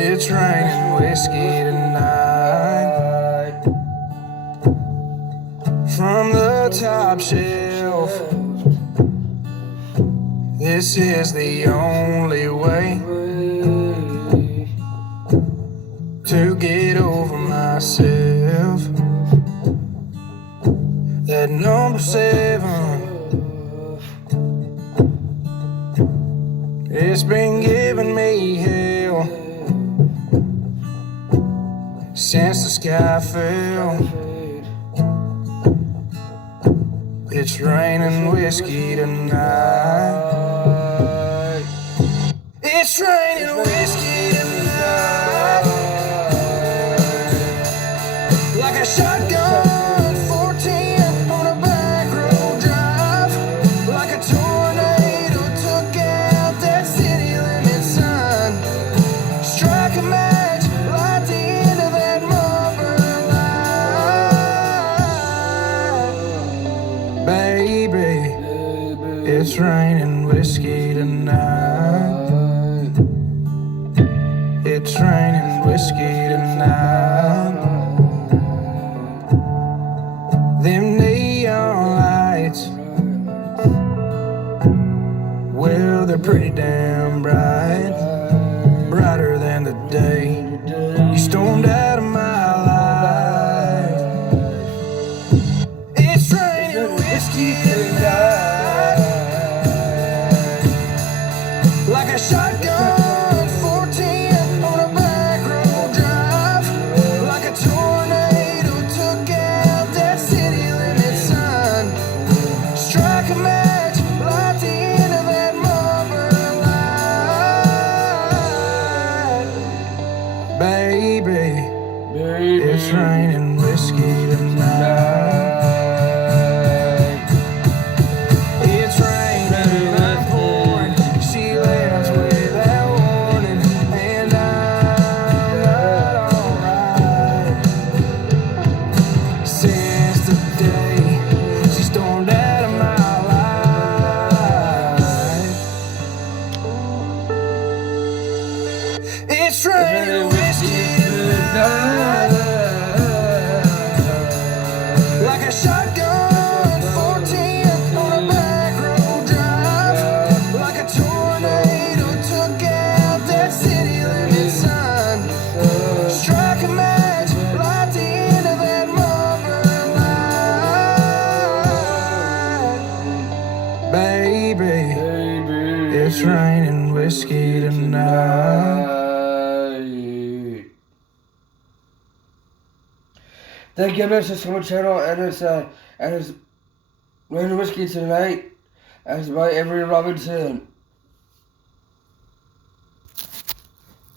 It's raining whiskey tonight from the top shelf. This is the only way to get over myself. That number 7, it's been giving me hell since the sky fell. It's raining whiskey tonight. It's raining whiskey tonight. Like a shotgun 410 on a back road drive. Like a tornado took out that city limit sign. Strike a match, light the end of that Marlboro light. Baby, it's raining whiskey tonight. It's raining whiskey tonight. Them neon lights, well, they're pretty damn bright. Brighter than the day you stormed out of my life. It's raining whiskey tonight. Like a shotgun 410 on a back road drive. Like a tornado took out that city limit sign. Strike a match, light the end of that Marlboro light. Baby, it's raining whiskey tonight. It's raining, I'm pouring. She left without warning, and I'm not alright. Since the day she stormed out of my life. It's raining whiskey tonight. Like a shotgun 410 on a back road drive. Like a tornado took out that city limit sign. Strike a match, light the end of that Marlboro light. Baby, it's raining whiskey tonight. Thank you, Mr. Summer Channel, and it's Raining Whiskey Tonight, as by Avery Robson.